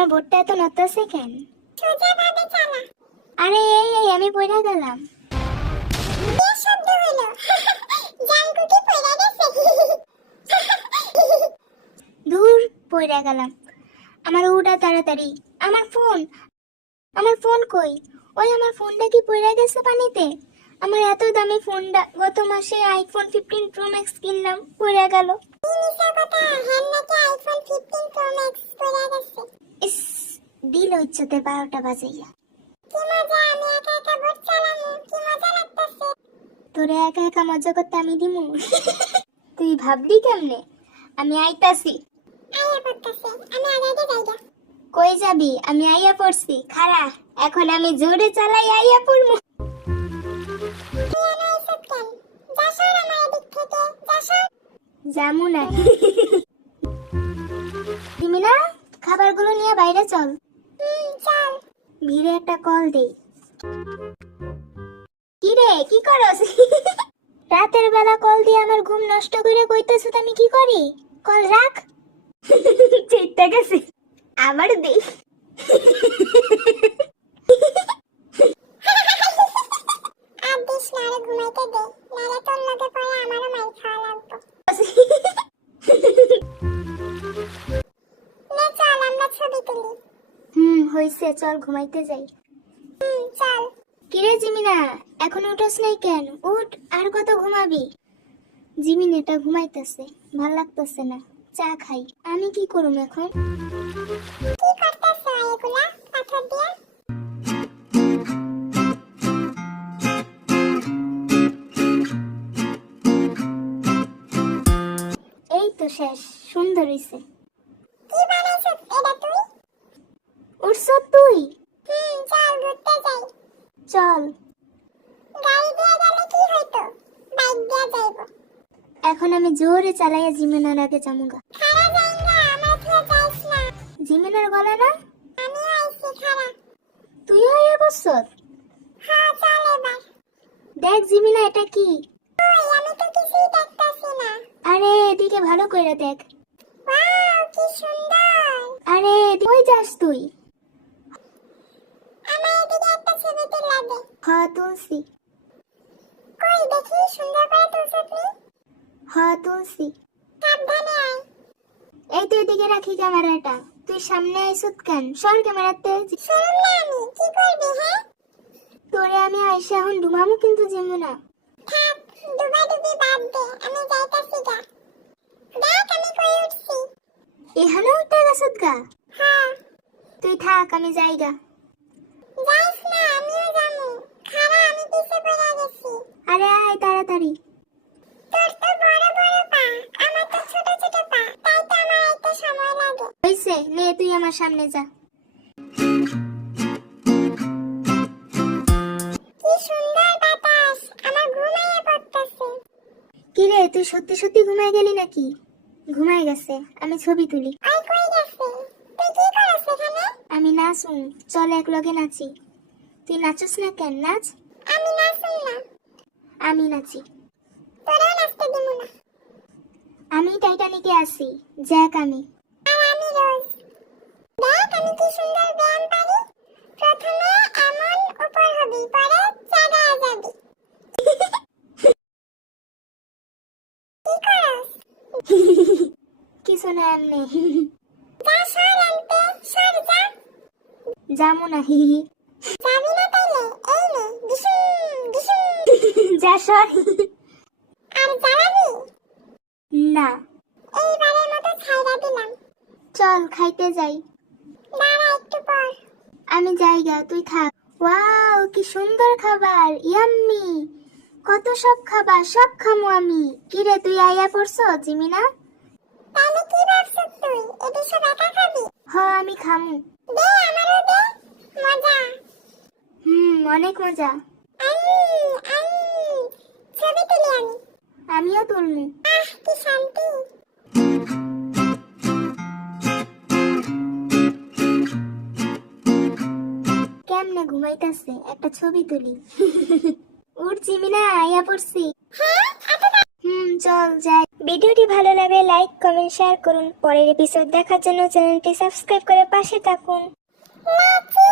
আমার বোর্ডটা এত নড়তেছে কেন? সোজাভাবে চালা। আরে এই আমি পড়ে গেলাম। বেশ শব্দ হলো। জাঙ্কুটি পড়ে গেছে। দূর, পড়ে গেলাম। আমার উড়া তাড়াতাড়ি। আমার ফোন কই? ওই আমার ফোনটা কি পড়ে গেছে পানিতে? আমার এত দামি ফোনটা গত মাসে আইফোন 15 প্রো ম্যাক্স কিনলাম, পড়ে গেল। মিছা কথা, হ্যাঁ নাকি আইফোন 15 প্রো ম্যাক্স পড়ে গেছে। ইস, দিল ইচ্ছতে 12টা বাজাইয়া। কি মজা, আমি একা একা বোট চালামু, কি মজা লাগতেছে। তোরে একা একা মজা করতে আমি দিমু? তুই ভাবলি কেমনে? আমি আইতাছি। আয়া পড়তেছে, আমি আগাইতে যাইগা। কই যাবি? আমি আইয়া পড়ছি, খাড়া। এখন আমি জোরে চালাই, আইয়া পড়মু। তুই এনে আইসত কেন? যা সর আমার এদিক থেকে, যা সর। জামু না। জিমিনা, খাবারগুলো নিয়ে বাইরে চল। চল। ভিড়ে একটা কল দেই। কি রে, কি করস? রাতের বেলা কল দিয়ে আমার ঘুম নষ্ট করে কইতেছ আমি কি করি? কল রাখ। চেষ্টা গেছে, আবার দে। আর দিস না, আরে ঘুমাইতে দে, নাহলে তোর লগে পরে আমারও মাইর খাওয়া লাগবে। নে চল, আমরা ছবি তুলি। হইছে, চল ঘুমাইতে যাই। চল। কিরে জিমিনা, এখন উঠোস নাই কেন? উঠ, আর কত ঘুমাবি? জিমিনাটা ঘুমাইতেছে, ভাল লাগতেছে না। চা খাই। আমি কি করুম এখন? কি করতেছ এগুলা পাথর দিয়া? এই তো শেষ, সুন্দর হইছে। কি বানাইছ এটা তুই? উঠছ তুই? চল ঘুরতে যাই। চল। গাড়ি দিয়ে গেলে কি হইতো? বাইক দিয়ে যাইব। এখন আমি জোরে চালাইয়া জিমিনার আগে যামুগা। খারা যাই না, আমার থেকে যাইস না। জিমিনার গলা না? আমিও আইছি খারা। তুইও আইয়া বসছ? হ্যাঁ চল এবার। দেখ জিমিনা, এটা কি? ওই আমি তো কিছুই দেখতাছি না। আরে এদিকে ভালো করে দেখ। ওয়াও কি সুন্দর। আরে কই যাস তুই? আমার এদিকে একটা ছবি তুলে দে। হ্যাঁ তুলসি। কই দেখি সুন্দর করে তুলছ তুই। হ্যাঁ তুলসি। সাবধানে আয়। এই তো এদিকে রাখি ক্যামেরাটা। তুই সামনে আইসুত কেন? সর ক্যামেরাতে। শুনুন না আমি, কি করবি হ্যাঁ? তোরে আমি আইসা এখন ডুমামু কিন্তু জিমিনা। থাক, ডুবাডুবি বাদ দে, আমি যাইতাছি গা। দেখ আমি কই উঠছি। এখানে উঠে গেছত গা? হ্যাঁ। তুই থাক, আমি যাইগা। যাইস না, আমিও যামু। খারা আমি পিছে পড়ে গেছি। আরে আয় তাড়াতাড়ি। তোর তো বড় বড় পা, আমার তো ছোট ছোট পা, তাই তো আমার আইতে সময় লাগে। হইছে, নে তুই আমার সামনে যা। কি সুন্দর বাতাস, আমার ঘুমাইয়ে পড়তেছে। কিরে, তুই সত্যি সত্যি ঘুমায় গেলি নাকি? ঘুমায় গেছে, আমি ছবি তুলি। ওই কই গেছে? তুই কি করছ এখানে? আমি নাচুম, চল এক লগে নাচি। তুই নাচস না কেন? নাচ। আমি নাচুম না। আমি নাচি। তোরেও নাচতে দিমু না। আমি টাইটানিকে আছি, জ্যাক আমি। আর আমি রোজ। দেখ আমি কি সুন্দর ব্যায়াম পারি। প্রথমে এমন উপর হবি, পরে চাগায় যাবি। কি করস? কিছু না, এমনি। যা সর আনতে, সর যা। যামু না, হিহি। যাবি না তাইলে এই নে, ডিসুম ডিসুম। যা সর। আর জ্বালাবি? না। এইবারের মতো ছাইড়া দিলাম। চল খাইতে যাই। দাঁড়া একটু পর। আমি যাইগা, তুই থাক। ওয়াও কি সুন্দর খাবার, ইয়াম্মি। কত সব খাবার, সব খামু আমি। কিরে, তুই আইয়া পড়ছ জিমিনা? তাইলে কি ভাবছিস তুই? এটি সব একা খাবি? হ, আমি খামু। দে আমারও দে। মজা। অনেক মজা। আই ছবি তুলি আমি। আমিও তুলমু। কি শান্তি। কেমনে ঘুমাইতাছে, একটা ছবি তুলি। উঠ জিমিনা, আইয়া পড়ছি। হ্যাঁ এত চল যাই। ভিডিওটি ভালো লাগলে লাইক কমেন্ট শেয়ার করুন। পরের এপিসোড দেখার জন্য চ্যানেলটি সাবস্ক্রাইব করে পাশে থাকুন। লাকি